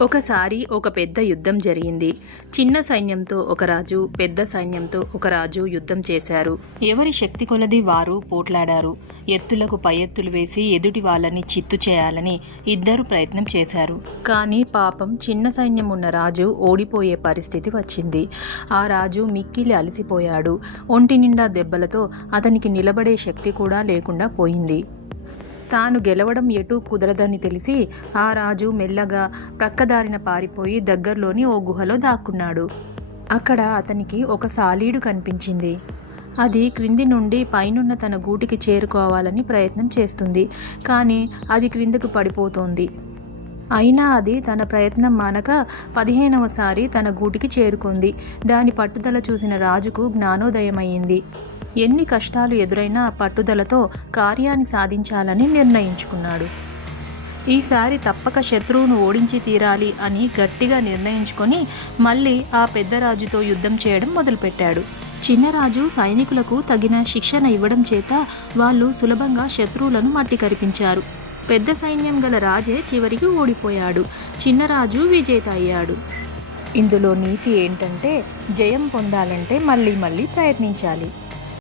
ఒకసారి ఒక పెద్ద యుద్ధం జరిగింది. చిన్న సైన్యంతో ఒక రాజు, పెద్ద సైన్యంతో ఒక రాజు యుద్ధం చేశారు. ఎవరి శక్తి కొలది వారు పోట్లాడారు. ఎత్తులకు పై ఎత్తులు వేసి ఎదుటి వాళ్ళని చిత్తు చేయాలని ఇద్దరు ప్రయత్నం చేశారు. కానీ పాపం చిన్న సైన్యం ఉన్న రాజు ఓడిపోయే పరిస్థితి వచ్చింది. ఆ రాజు మిక్కిలి అలసిపోయాడు. ఒంటి నిండా దెబ్బలతో అతనికి నిలబడే శక్తి కూడా లేకుండా పోయింది. తాను గెలవడం ఎటూ కుదరదని తెలిసి ఆ రాజు మెల్లగా ప్రక్కదారిన పారిపోయి దగ్గరలోని ఓ గుహలో దాక్కున్నాడు. అక్కడ అతనికి ఒక సాలీడు కనిపించింది. అది క్రింది నుండి పైనున్న తన గూటికి చేరుకోవాలని ప్రయత్నం చేస్తుంది. కానీ అది క్రిందకు పడిపోతోంది. అయినా అది తన ప్రయత్నం మానక 15వసారి తన గూటికి చేరుకుంది. దాని పట్టుదల చూసిన రాజుకు జ్ఞానోదయమయ్యింది. ఎన్ని కష్టాలు ఎదురైనా పట్టుదలతో కార్యాన్ని సాధించాలని నిర్ణయించుకున్నాడు. ఈసారి తప్పక శత్రువును ఓడించి తీరాలి అని గట్టిగా నిర్ణయించుకొని మళ్ళీ ఆ పెద్ద రాజుతో యుద్ధం చేయడం మొదలుపెట్టాడు. చిన్నరాజు సైనికులకు తగిన శిక్షణ ఇవ్వడం చేత వాళ్ళు సులభంగా శత్రువులను మట్టి కరిపించారు. పెద్ద సైన్యం గల రాజే చివరికి ఓడిపోయాడు. చిన్నరాజు విజేత అయ్యాడు. ఇందులో నీతి ఏంటంటే జయం పొందాలంటే మళ్ళీ ప్రయత్నించాలి.